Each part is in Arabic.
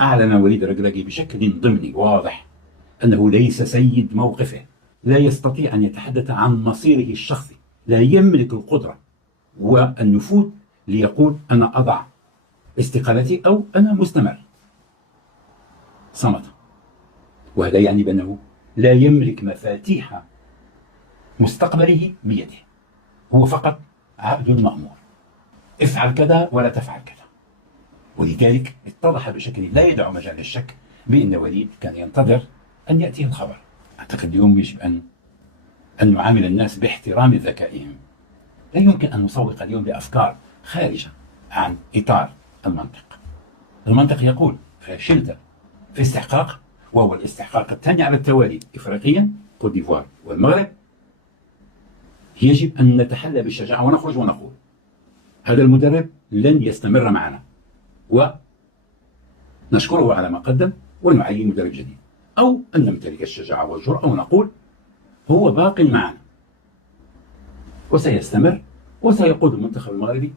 أعلن وليد ركراكي بشكل ضمني واضح أنه ليس سيد موقفه، لا يستطيع أن يتحدث عن مصيره الشخصي، لا يملك القدرة والنفوذ ليقول أنا أضع استقالتي أو أنا مستمر. صمت، وهذا يعني بأنه لا يملك مفاتيح مستقبله بيده، هو فقط عبد مأمور، افعل كذا ولا تفعل كذا. ولذلك اتضح بشكل لا يدع مجال للشك بأن وليد كان ينتظر أن يأتيه الخبر. أعتقد اليوم يجب أن نعامل الناس باحترام ذكائهم. لا يمكن أن نسوق اليوم لأفكار خارجة عن إطار المنطق. المنطق يقول فشلت في استحقاق، وهو الاستحقاق الثاني على التوالي إفريقيا، كوت ديفوار والمغرب، يجب أن نتحلى بالشجاعة ونخرج ونقول هذا المدرب لن يستمر معنا، ونشكره على ما قدم ونعين مدرب جديد، أو أن نمتلك الشجاعة والجرأة ونقول هو باق معنا وسيستمر وسيقود المنتخب المغربي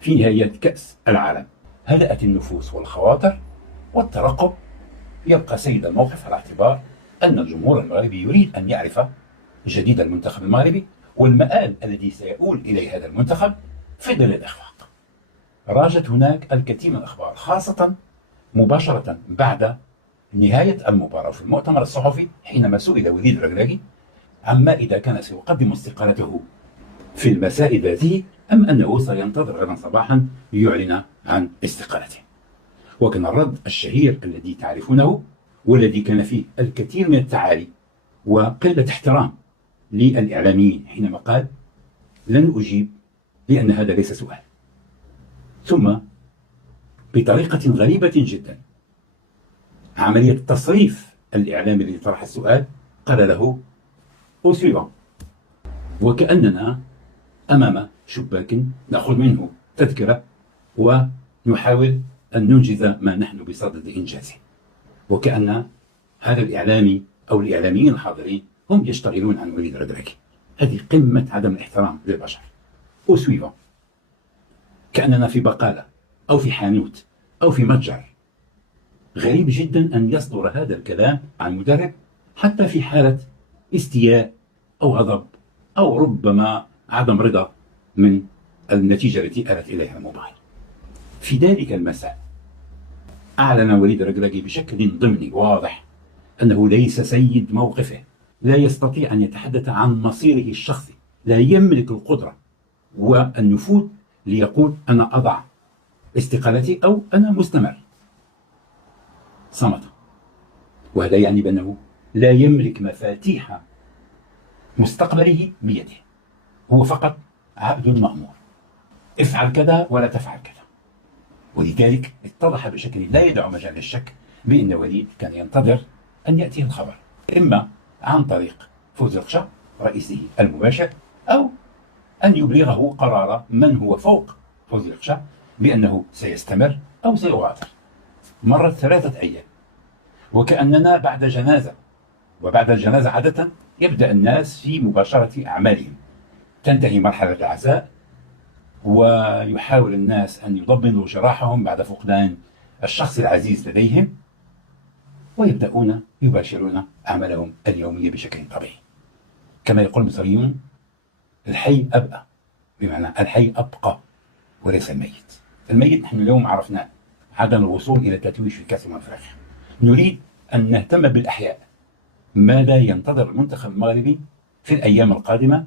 في نهاية كأس العالم. هدأت النفوس والخواطر، والترقب يبقى سيد الموقف على اعتبار أن الجمهور المغربي يريد أن يعرف جديد المنتخب المغربي والمآل الذي سيؤول إليه هذا المنتخب في ظل الإخفاق. راجت هناك الكثير من الأخبار، خاصة مباشرة بعد نهاية المباراة في المؤتمر الصحفي، حينما سئل وليد ركراكي عما إذا كان سيقدم استقالته في المساء ذاته أم أنه سينتظر غدا صباحا ليعلن عن استقالته. وكان الرد الشهير الذي تعرفونه والذي كان فيه الكثير من التعالي وقلة احترام للإعلاميين، حينما قال لن أجيب لأن هذا ليس سؤال. ثم بطريقة غريبة جدا، عملية تصريف الإعلامي الذي طرح السؤال قال له au suivant، وكأننا أمام شباك نأخذ منه تذكرة ونحاول أن ننجز ما نحن بصدد إنجازه، وكأن هذا الإعلامي أو الإعلاميين الحاضرين هم يشتغلون عن وليد ركراكي. هذه قمة عدم الاحترام للبشر. au suivant، كأننا في بقالة أو في حانوت أو في متجر. غريب جدا أن يصدر هذا الكلام عن مدرب حتى في حالة استياء أو غضب أو ربما عدم رضا من النتيجة التي آلت إليها المباراة. في ذلك المساء أعلن وليد ركراكي بشكل ضمني واضح أنه ليس سيد موقفه، لا يستطيع أن يتحدث عن مصيره الشخصي، لا يملك القدرة والنفوذ ليقول أنا أضع استقالتي أو أنا مستمر. صمت، وهذا يعني بأنه لا يملك مفاتيح مستقبله بيده، هو فقط عبد مأمور، افعل كذا ولا تفعل كذا. ولذلك اتضح بشكل لا يدع مجال للشك بأن وليد كان ينتظر أن يأتيه الخبر، إما عن طريق فوزي القشا رئيسه المباشر، أو أن يبلغه قرار من هو فوق فوزي القشا بأنه سيستمر أو سيغادر. مرت 3 أيام وكأننا بعد جنازة، وبعد الجنازة عادة يبدأ الناس في مباشرة أعمالهم، تنتهي مرحلة العزاء ويحاول الناس أن يضمنوا جراحهم بعد فقدان الشخص العزيز لديهم، ويبدأون يباشرون أعمالهم اليومية بشكل طبيعي. كما يقول المصريون الحي أبقى، بمعنى الحي أبقى وليس الميت. الميت نحن اليوم عرفناه، عدم الوصول إلى التتويج في كأس أفريقيا. نريد أن نهتم بالأحياء. ماذا ينتظر المنتخب المغربي في الأيام القادمة،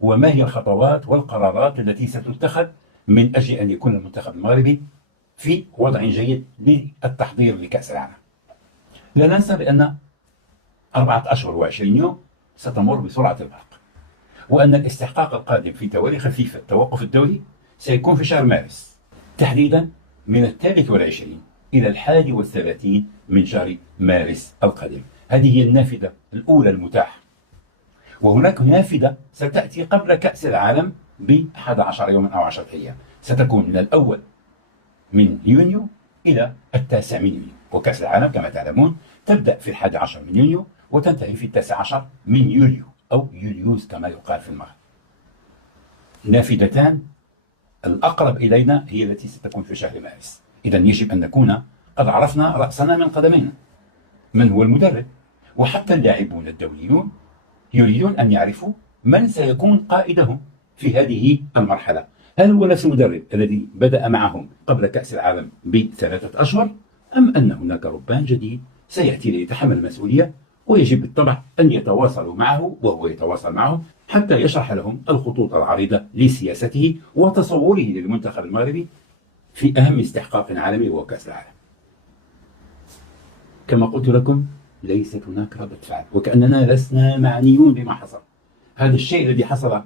وما هي الخطوات والقرارات التي ستتخذ من أجل أن يكون المنتخب المغربي في وضع جيد للتحضير لكأس العالم. لا ننسى بأن 4 أشهر و20 يوم ستمر بسرعة البرق، وأن الاستحقاق القادم في تواريخ فيفا التوقف الدولي سيكون في شهر مارس، تحديدا من 23 إلى 31 من شهر مارس القادم. هذه هي النافذة الأولى المتاحة، وهناك نافذة ستأتي قبل كأس العالم ب11 يوما أو 10 أيام، ستكون من الأول من يونيو إلى 9 من يونيو، وكأس العالم كما تعلمون تبدأ في 11 من يونيو وتنتهي في 19 من يوليو أو يوليوز كما يقال في المغرب. نافذتان، الأقرب إلينا هي التي ستكون في شهر مارس. إذا يجب أن نكون قد عرفنا رأسنا من قدمينا من هو المدرب، وحتى اللاعبون الدوليون يريدون أن يعرفوا من سيكون قائدهم في هذه المرحلة. هل هو نفس المدرب الذي بدأ معهم قبل كأس العالم ب3 أشهر، أم أن هناك ربان جديد سيأتي ليتحمل المسؤولية، ويجب بالطبع أن يتواصلوا معه وهو يتواصل معهم حتى يشرح لهم الخطوط العريضة لسياسته وتصوره للمنتخب المغربي في أهم استحقاق عالمي وهو كأس العالم. كما قلت لكم ليست هناك ردة فعل، وكأننا لسنا معنيون بما حصل. هذا الشيء الذي حصل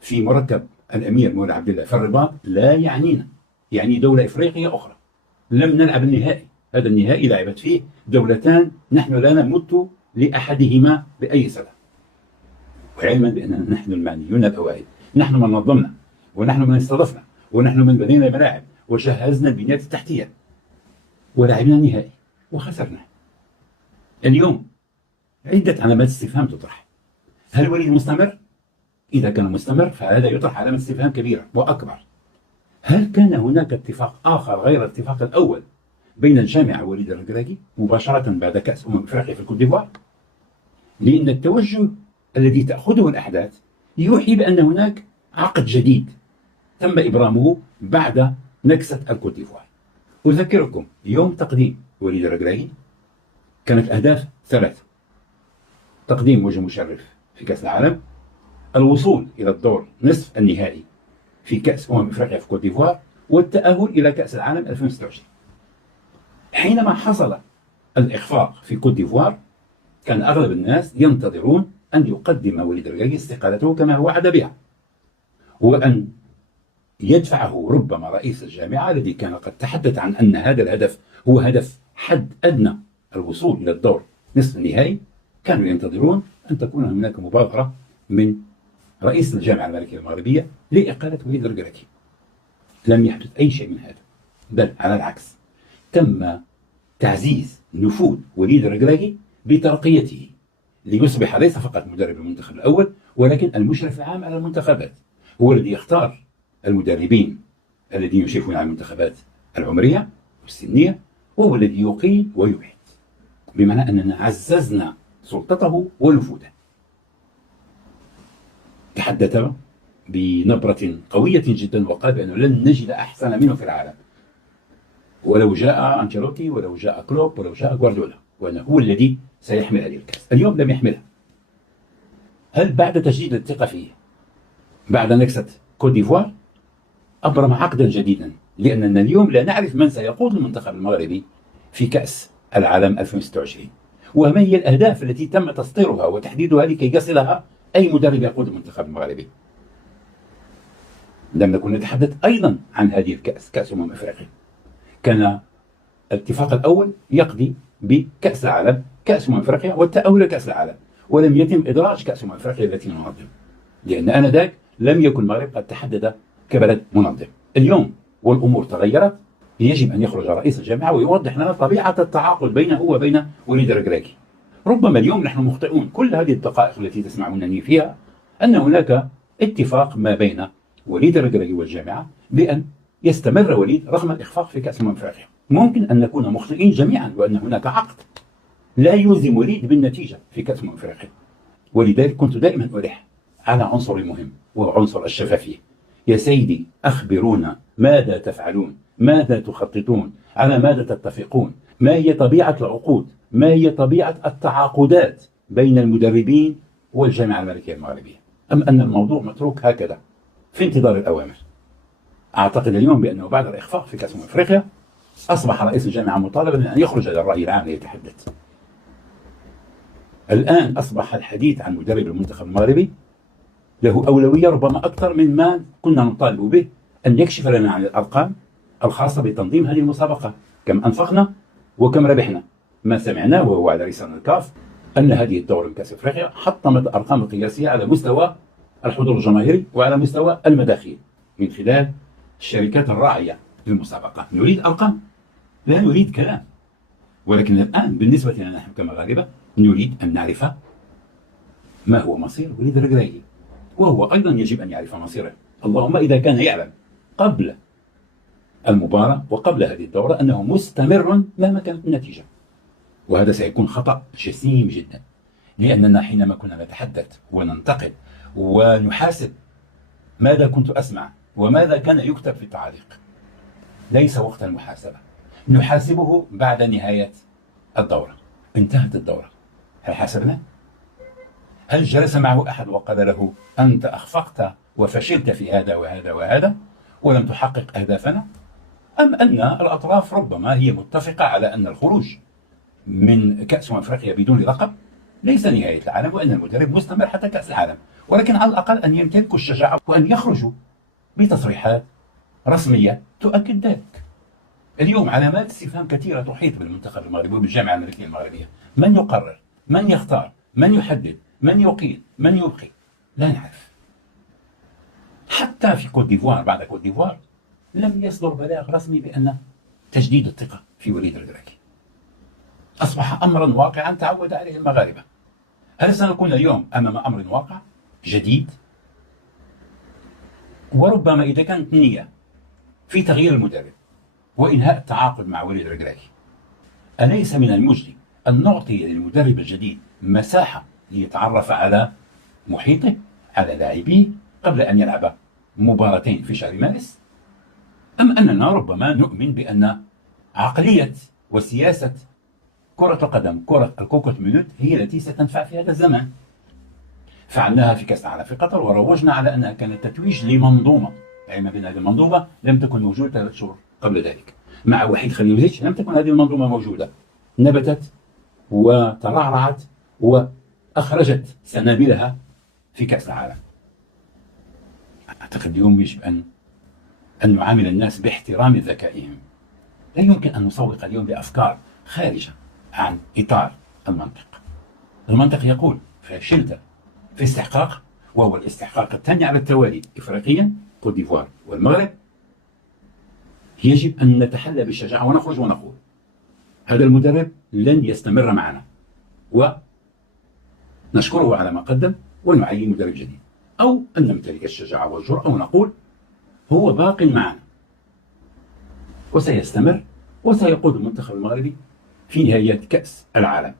في مركب الأمير مولى عبد الله في الرباط لا يعنينا، يعني دولة إفريقية أخرى. لم نلعب النهائي، هذا النهائي لعبت فيه دولتان نحن لا نمت لأحدهما بأي صلة، وعلما بأننا نحن المعنيون الأوائل، نحن من نظمنا ونحن من استضفنا ونحن من بنينا الملاعب وجهزنا البنيات التحتية ولعبنا النهائي وخسرنا. اليوم عدة علامات استفهام تطرح. هل وليد مستمر؟ إذا كان مستمر فهذا يطرح علامة استفهام كبيرة وأكبر. هل كان هناك اتفاق آخر غير الاتفاق الأول بين الجامعة ووليد الركراكي مباشرة بعد كأس أفريقيا في الكوت ديفوار؟ لأن التوجه الذي تأخذه الأحداث يوحي بأن هناك عقد جديد تم إبرامه بعد نكسة الكوت ديفوار. أذكركم يوم تقديم وليد الركراكي كانت الأهداف 3: تقديم وجه مشرف في كأس العالم، الوصول إلى الدور نصف النهائي في كأس أفريقيا في كوت ديفوار، والتأهل إلى كأس العالم 2026. حينما حصل الإخفاق في كوت ديفوار كان أغلب الناس ينتظرون أن يقدم وليد الركراكي استقالته كما وعد بها، وأن يدفعه ربما رئيس الجامعة الذي كان قد تحدث عن أن هذا الهدف هو هدف حد أدنى الوصول إلى الدور نصف النهائي. كانوا ينتظرون أن تكون هناك مبادرة من رئيس الجامعة الملكية المغربية لإقالة وليد الركراكي. لم يحدث أي شيء من هذا، بل على العكس تم تعزيز نفوذ وليد الركراكي بترقيته ليصبح ليس فقط مدرب المنتخب الأول ولكن المشرف العام على المنتخبات. هو الذي يختار المدربين الذين يشرفون على المنتخبات العمرية والسنية، وهو الذي يقيل ويبعد، بمعنى أننا عززنا سلطته ونفوذه. تحدث بنبرة قوية جدا وقال بأنه لن نجد أحسن منه في العالم، ولو جاء أنشيلوتي ولو جاء كلوب ولو جاء غوارديولا، وأنه هو الذي سيحمل هذه الكأس. اليوم لم يحملها. هل بعد تجديد الثقة فيه بعد نكسة كوت ديفوار أبرم عقدا جديدا؟ لأننا اليوم لا نعرف من سيقود المنتخب المغربي في كأس العالم 2026، وما هي الأهداف التي تم تسطيرها وتحديدها لكي يصلها أي مدرب يقود المنتخب المغربي. لم نكن نتحدث أيضا عن هذه الكأس، كأس أفريقيا. كان الاتفاق الأول يقضي بكأس العالم، كأس أفريقيا والتأهل لكأس العالم، ولم يتم إدراج كأس أفريقيا التي ننظم، لأن آنذاك لم يكن المغرب قد تحدد كبلد منظم. اليوم والأمور تغيرت، يجب أن يخرج رئيس الجامعة ويوضح لنا طبيعة التعاقد بينه وبين وليد الركراكي. ربما اليوم نحن مخطئون. كل هذه الدقائق التي تسمعونني فيها أن هناك اتفاق ما بين وليد الركراكي والجامعة بأن يستمر وليد رغم الإخفاق في كأس أفريقيا. ممكن أن نكون مخطئين جميعا وأن هناك عقد لا يلزم وليد بالنتيجة في كأس أفريقيا. ولذلك كنت دائما ألح على عنصر مهم وهو عنصر الشفافية. يا سيدي أخبرونا ماذا تفعلون، ماذا تخططون، على ماذا تتفقون، ما هي طبيعة العقود، ما هي طبيعة التعاقدات بين المدربين والجامعة الملكية المغربية، أم أن الموضوع متروك هكذا في انتظار الأوامر؟ أعتقد اليوم بأنه بعد الإخفاق في كأس أفريقيا أصبح رئيس الجامعة مطالبا أن يخرج إلى الرأي العام ليتحدث. الآن أصبح الحديث عن مدرب المنتخب المغربي له أولوية ربما أكثر من ما كنا نطالب به، أن يكشف لنا عن الأرقام الخاصة بتنظيم هذه المسابقة، كم أنفقنا وكم ربحنا. ما سمعناه وهو على لسان الكاف أن هذه الدورة من كأس أفريقيا حطمت الأرقام القياسية على مستوى الحضور الجماهيري وعلى مستوى المداخيل من خلال الشركات الراعية للمسابقة. نريد أرقام، لا نريد كلام. ولكن الآن بالنسبة لنا نحن كمغاربة نريد أن نعرف ما هو مصير وليد الركراكي، وهو أيضا يجب أن يعرف مصيره. اللهم إذا كان يعلم قبل المباراة وقبل هذه الدورة أنه مستمر مهما كانت النتيجة، وهذا سيكون خطأ جسيم جدا، لأننا حينما كنا نتحدث وننتقد ونحاسب ماذا كنت أسمع وماذا كان يكتب في التعاليق، ليس وقت المحاسبة، نحاسبه بعد نهاية الدورة. انتهت الدورة، هل حاسبنا؟ هل جلس معه أحد وقال له أنت أخفقت وفشلت في هذا وهذا وهذا ولم تحقق أهدافنا؟ أم أن الأطراف ربما هي متفقة على أن الخروج من كأس أفريقيا بدون لقب ليس نهاية العالم، وأن المدرب مستمر حتى كأس العالم، ولكن على الأقل أن يمتلكوا الشجاعة وأن يخرجوا بتصريحات رسمية تؤكد ذلك. اليوم علامات استفهام كثيرة تحيط بالمنتخب المغربي وبالجامعة الملكية المغربية. من يقرر؟ من يختار؟ من يحدد؟ من يقيل؟ من يبقي؟ لا نعرف. حتى في كوت ديفوار بعد كوت ديفوار لم يصدر بلاغ رسمي بأن تجديد الثقة في وليد الركراكي. أصبح أمرا واقعا تعود عليه المغاربة. هل سنكون اليوم أمام أمر واقع جديد؟ وربما إذا كانت نية في تغيير المدرب وإنهاء التعاقد مع وليد الركراكي، أليس من المجدي أن نعطي للمدرب الجديد مساحة ليتعرف على محيطه، على لاعبيه، قبل أن يلعب مباراتين في شهر مارس؟ أم أننا ربما نؤمن بأن عقلية وسياسة كرة القدم، كرة الكوكوت مينوت، هي التي ستنفع في هذا الزمان؟ فعلناها في كأس العالم في قطر وروجنا على أنها كانت تتويج لمنظومة، علما بأن هذه المنظومة لم تكن موجودة 3 شهور قبل ذلك. مع وحيد خليلوزيتش لم تكن هذه المنظومة موجودة، نبتت وترعرعت وأخرجت سنابلها في كأس العالم. أعتقد اليوم يجب أن نعامل الناس باحترام ذكائهم. لا يمكن أن نسوق اليوم لأفكار خارجة عن إطار المنطق. المنطق يقول فشلت في استحقاق، وهو الاستحقاق الثاني على التوالي إفريقيا، كوت ديفوار والمغرب، يجب أن نتحلى بالشجاعة ونخرج ونقول هذا المدرب لن يستمر معنا، ونشكره على ما قدم ونعين مدرب جديد، أو أن نمتلك الشجاعة والجرأة ونقول هو باق معنا وسيستمر وسيقود المنتخب المغربي في نهاية كأس العالم.